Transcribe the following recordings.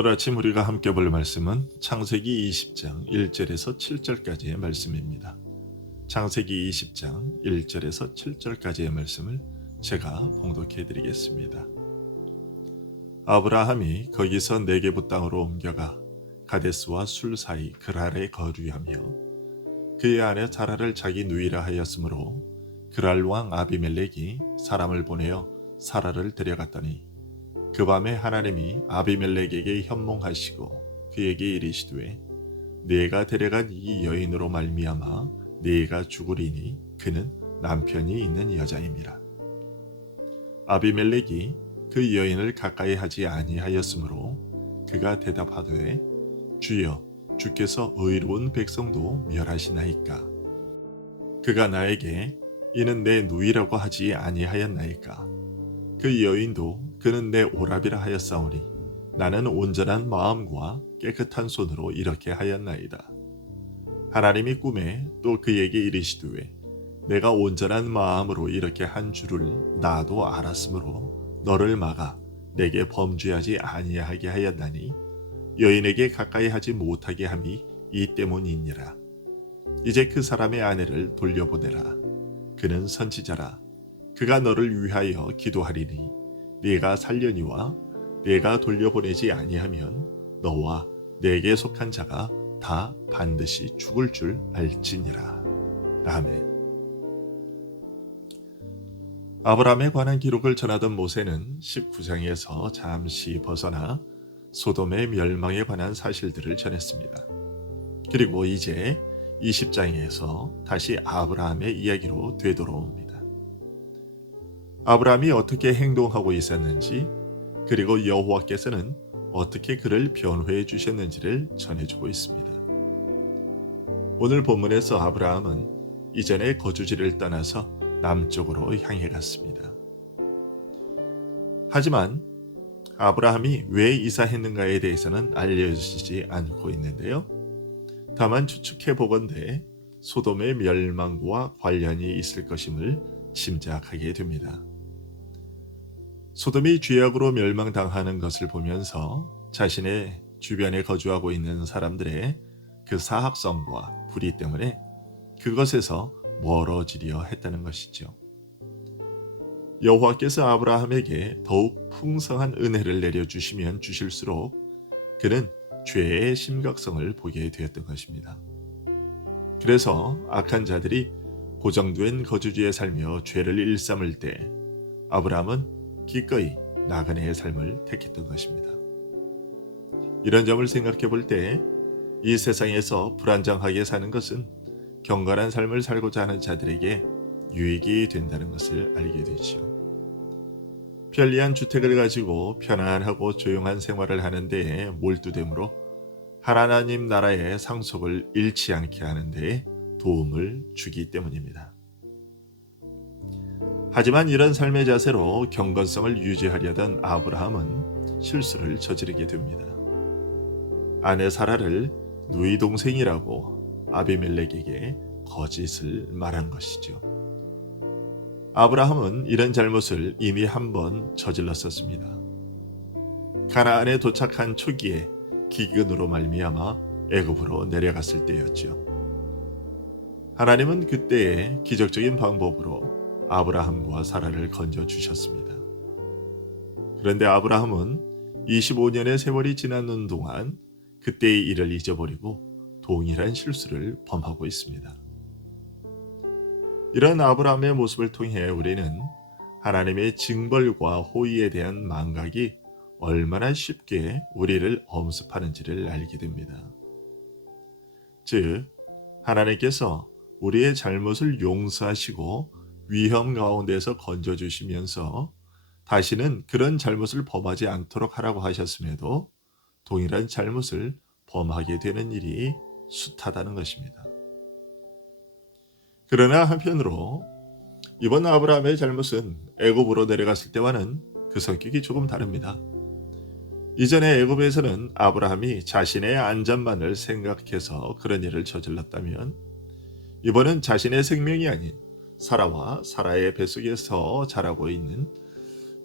오늘 아침 우리가 함께 볼 말씀은 창세기 20장 1절에서 7절까지의 말씀입니다. 창세기 20장 1절에서 7절까지의 말씀을 제가 봉독해 드리겠습니다. 아브라함이 거기서 네게부 땅으로 옮겨가 가데스와 술 사이 그랄에 거류하며 그의 아내 사라를 자기 누이라 하였으므로 그랄 왕 아비멜렉이 사람을 보내어 사라를 데려갔더니 그 밤에 하나님이 아비멜렉에게 현몽하시고 그에게 이르시되 네가 데려간 이 여인으로 말미암아 네가 죽으리니 그는 남편이 있는 여자임이라. 아비멜렉이 그 여인을 가까이 하지 아니하였으므로 그가 대답하되 주여 주께서 의로운 백성도 멸하시나이까. 그가 나에게 이는 내 누이라고 하지 아니하였나이까. 그 여인도 그는 내 오라비라 하였사오니 나는 온전한 마음과 깨끗한 손으로 이렇게 하였나이다. 하나님이 꿈에 또 그에게 이르시되 내가 온전한 마음으로 이렇게 한 줄을 나도 알았으므로 너를 막아 내게 범죄하지 아니하게 하였나니 여인에게 가까이 하지 못하게 함이 이 때문이니라. 이제 그 사람의 아내를 돌려보내라. 그는 선지자라. 그가 너를 위하여 기도하리니 네가 살려니와 네가 돌려보내지 아니하면 너와 내게 속한 자가 다 반드시 죽을 줄 알지니라. 아멘. 아브라함에 관한 기록을 전하던 모세는 19장에서 잠시 벗어나 소돔의 멸망에 관한 사실들을 전했습니다. 그리고 이제 20장에서 다시 아브라함의 이야기로 되돌아옵니다. 아브라함이 어떻게 행동하고 있었는지, 그리고 여호와께서는 어떻게 그를 변호해 주셨는지를 전해주고 있습니다. 오늘 본문에서 아브라함은 이전의 거주지를 떠나서 남쪽으로 향해 갔습니다. 하지만 아브라함이 왜 이사했는가에 대해서는 알려지지 않고 있는데요. 다만 추측해 보건대 소돔의 멸망과 관련이 있을 것임을 짐작하게 됩니다. 소돔이 죄악으로 멸망당하는 것을 보면서 자신의 주변에 거주하고 있는 사람들의 그 사학성과 불의 때문에 그것에서 멀어지려 했다는 것이죠. 여호와께서 아브라함에게 더욱 풍성한 은혜를 내려주시면 주실수록 그는 죄의 심각성을 보게 되었던 것입니다. 그래서 악한 자들이 고정된 거주지에 살며 죄를 일삼을 때 아브라함은 기꺼이 나그네의 삶을 택했던 것입니다. 이런 점을 생각해 볼 때 이 세상에서 불안정하게 사는 것은 경건한 삶을 살고자 하는 자들에게 유익이 된다는 것을 알게 되지요. 편리한 주택을 가지고 편안하고 조용한 생활을 하는 데에 몰두됨으로 하나님 나라의 상속을 잃지 않게 하는 데에 도움을 주기 때문입니다. 하지만 이런 삶의 자세로 경건성을 유지하려던 아브라함은 실수를 저지르게 됩니다. 아내 사라를 누이 동생이라고 아비멜렉에게 거짓을 말한 것이죠. 아브라함은 이런 잘못을 이미 한 번 저질렀었습니다. 가나안에 도착한 초기에 기근으로 말미암아 애굽으로 내려갔을 때였죠. 하나님은 그때에 기적적인 방법으로 아브라함과 사라를 건져 주셨습니다. 그런데 아브라함은 25년의 세월이 지나는 동안 그때의 일을 잊어버리고 동일한 실수를 범하고 있습니다. 이런 아브라함의 모습을 통해 우리는 하나님의 징벌과 호의에 대한 망각이 얼마나 쉽게 우리를 엄습하는지를 알게 됩니다. 즉, 하나님께서 우리의 잘못을 용서하시고 위험 가운데서 건져주시면서 다시는 그런 잘못을 범하지 않도록 하라고 하셨음에도 동일한 잘못을 범하게 되는 일이 숱하다는 것입니다. 그러나 한편으로 이번 아브라함의 잘못은 애굽으로 내려갔을 때와는 그 성격이 조금 다릅니다. 이전에 애굽에서는 아브라함이 자신의 안전만을 생각해서 그런 일을 저질렀다면 이번은 자신의 생명이 아닌 사라와 사라의 뱃속에서 자라고 있는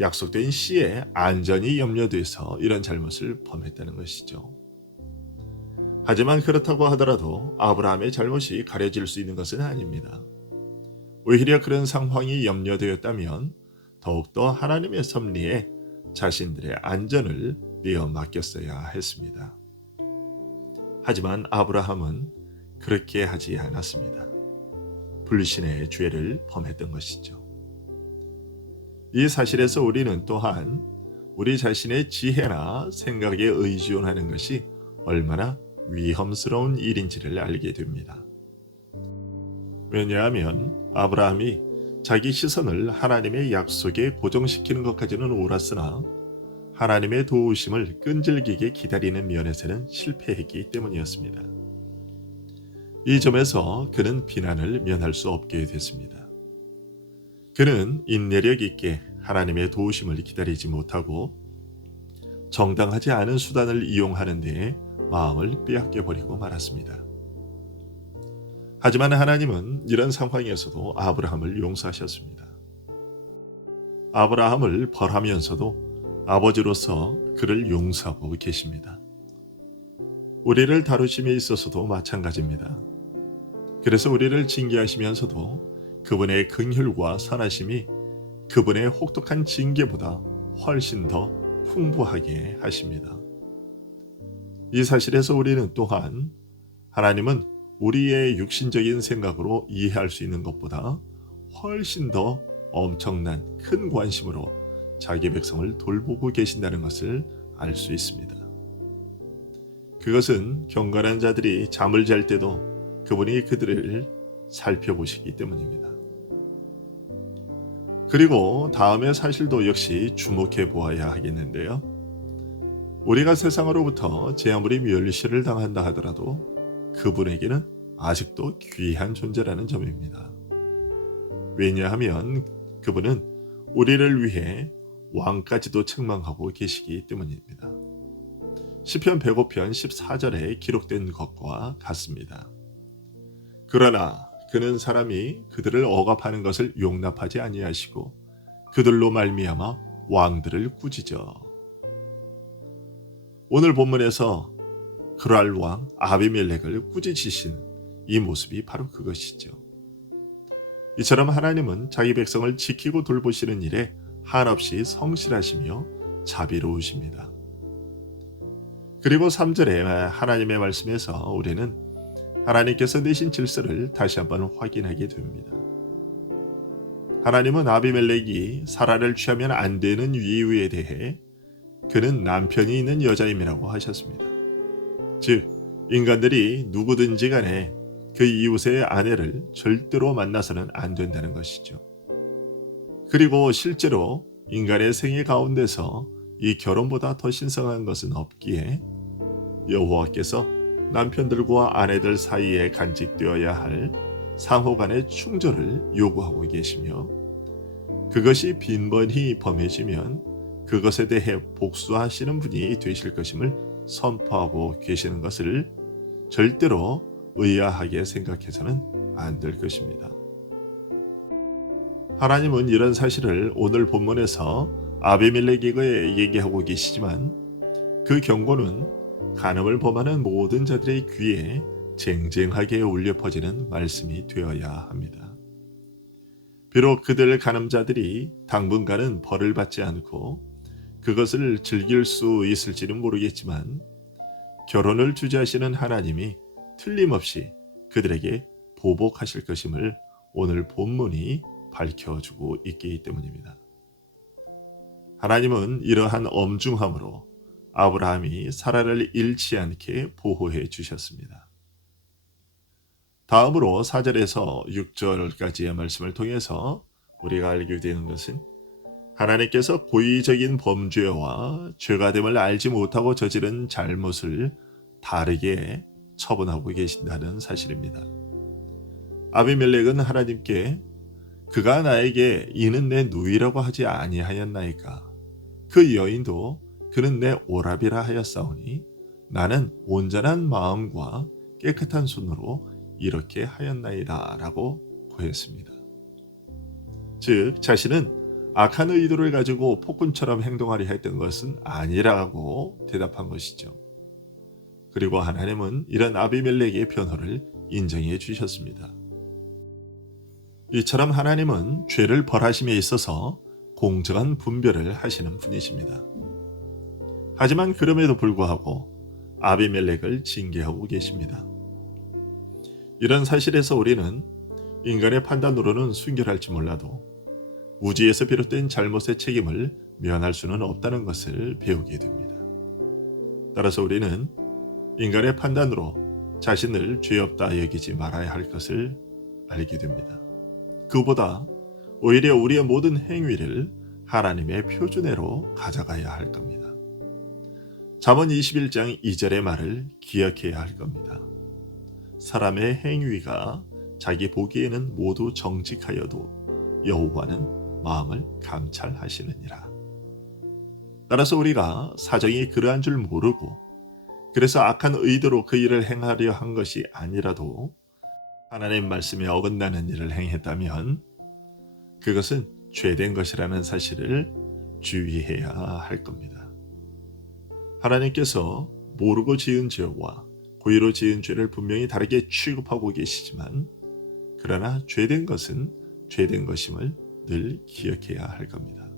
약속된 시의 안전이 염려돼서 이런 잘못을 범했다는 것이죠. 하지만 그렇다고 하더라도 아브라함의 잘못이 가려질 수 있는 것은 아닙니다. 오히려 그런 상황이 염려되었다면 더욱더 하나님의 섭리에 자신들의 안전을 내어 맡겼어야 했습니다. 하지만 아브라함은 그렇게 하지 않았습니다. 불신의 죄를 범했던 것이죠. 이 사실에서 우리는 또한 우리 자신의 지혜나 생각에 의존하는 것이 얼마나 위험스러운 일인지를 알게 됩니다. 왜냐하면 아브라함이 자기 시선을 하나님의 약속에 고정시키는 것까지는 옳았으나 하나님의 도우심을 끈질기게 기다리는 면에서는 실패했기 때문이었습니다. 이 점에서 그는 비난을 면할 수 없게 됐습니다. 그는 인내력 있게 하나님의 도우심을 기다리지 못하고 정당하지 않은 수단을 이용하는 데에 마음을 빼앗겨 버리고 말았습니다. 하지만 하나님은 이런 상황에서도 아브라함을 용서하셨습니다. 아브라함을 벌하면서도 아버지로서 그를 용서하고 계십니다. 우리를 다루심에 있어서도 마찬가지입니다. 그래서 우리를 징계하시면서도 그분의 긍휼과 선하심이 그분의 혹독한 징계보다 훨씬 더 풍부하게 하십니다. 이 사실에서 우리는 또한 하나님은 우리의 육신적인 생각으로 이해할 수 있는 것보다 훨씬 더 엄청난 큰 관심으로 자기 백성을 돌보고 계신다는 것을 알 수 있습니다. 그것은 경건한 자들이 잠을 잘 때도 그분이 그들을 살펴보시기 때문입니다. 그리고 다음의 사실도 역시 주목해 보아야 하겠는데요. 우리가 세상으로부터 제 아무리 멸시를 당한다 하더라도 그분에게는 아직도 귀한 존재라는 점입니다. 왜냐하면 그분은 우리를 위해 왕까지도 책망하고 계시기 때문입니다. 시편 105편 14절에 기록된 것과 같습니다. 그러나 그는 사람이 그들을 억압하는 것을 용납하지 아니하시고 그들로 말미암아 왕들을 꾸짖어. 오늘 본문에서 그랄 왕 아비멜렉을 꾸짖으신 이 모습이 바로 그것이죠. 이처럼 하나님은 자기 백성을 지키고 돌보시는 일에 한없이 성실하시며 자비로우십니다. 그리고 3절에 하나님의 말씀에서 우리는 하나님께서 내신 질서를 다시 한번 확인하게 됩니다. 하나님은 아비멜렉이 사라를 취하면 안 되는 이유에 대해 그는 남편이 있는 여자임이라고 하셨습니다. 즉 인간들이 누구든지 간에 그 이웃의 아내를 절대로 만나서는 안 된다는 것이죠. 그리고 실제로 인간의 생애 가운데서 이 결혼보다 더 신성한 것은 없기에 여호와께서 남편들과 아내들 사이에 간직되어야 할 상호 간의 충돌을 요구하고 계시며 그것이 빈번히 범해지면 그것에 대해 복수하시는 분이 되실 것임을 선포하고 계시는 것을 절대로 의아하게 생각해서는 안 될 것입니다. 하나님은 이런 사실을 오늘 본문에서 아비멜렉에게 얘기하고 계시지만 그 경고는 간음을 범하는 모든 자들의 귀에 쟁쟁하게 울려 퍼지는 말씀이 되어야 합니다. 비록 그들 간음자들이 당분간은 벌을 받지 않고 그것을 즐길 수 있을지는 모르겠지만 결혼을 주재하시는 하나님이 틀림없이 그들에게 보복하실 것임을 오늘 본문이 밝혀주고 있기 때문입니다. 하나님은 이러한 엄중함으로 아브라함이 사라를 잃지 않게 보호해 주셨습니다. 다음으로 4절에서 6절까지의 말씀을 통해서 우리가 알게 되는 것은 하나님께서 고의적인 범죄와 죄가됨을 알지 못하고 저지른 잘못을 다르게 처분하고 계신다는 사실입니다. 아비멜렉은 하나님께 그가 나에게 이는 내 누이라고 하지 아니하였나이까 그 여인도 그는 내 오라비라 하였사오니 나는 온전한 마음과 깨끗한 손으로 이렇게 하였나이다 라고 고했습니다. 즉 자신은 악한 의도를 가지고 폭군처럼 행동하려 했던 것은 아니라고 대답한 것이죠. 그리고 하나님은 이런 아비멜렉의 변호를 인정해 주셨습니다. 이처럼 하나님은 죄를 벌하심에 있어서 공정한 분별을 하시는 분이십니다. 하지만 그럼에도 불구하고 아비멜렉을 징계하고 계십니다. 이런 사실에서 우리는 인간의 판단으로는 순결할지 몰라도 우주에서 비롯된 잘못의 책임을 면할 수는 없다는 것을 배우게 됩니다. 따라서 우리는 인간의 판단으로 자신을 죄 없다 여기지 말아야 할 것을 알게 됩니다. 그보다 오히려 우리의 모든 행위를 하나님의 표준대로 가져가야 할 겁니다. 잠언 21장 2절의 말을 기억해야 할 겁니다. 사람의 행위가 자기 보기에는 모두 정직하여도 여호와는 마음을 감찰하시느니라. 따라서 우리가 사정이 그러한 줄 모르고 그래서 악한 의도로 그 일을 행하려 한 것이 아니라도 하나님 말씀에 어긋나는 일을 행했다면 그것은 죄된 것이라는 사실을 주의해야 할 겁니다. 하나님께서 모르고 지은 죄와 고의로 지은 죄를 분명히 다르게 취급하고 계시지만 그러나 죄된 것은 죄된 것임을 늘 기억해야 할 겁니다.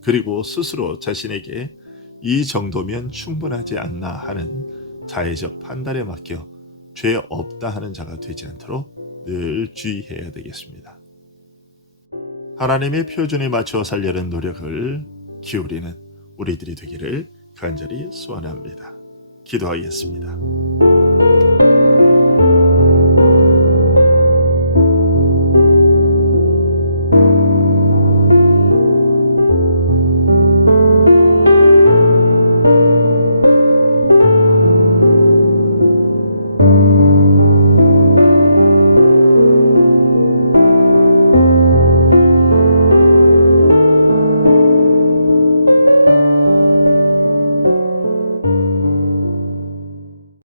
그리고 스스로 자신에게 이 정도면 충분하지 않나 하는 자의적 판단에 맡겨 죄 없다 하는 자가 되지 않도록 늘 주의해야 되겠습니다. 하나님의 표준에 맞춰 살려는 노력을 기울이는 우리들이 되기를 간절히 소원합니다. 기도하겠습니다.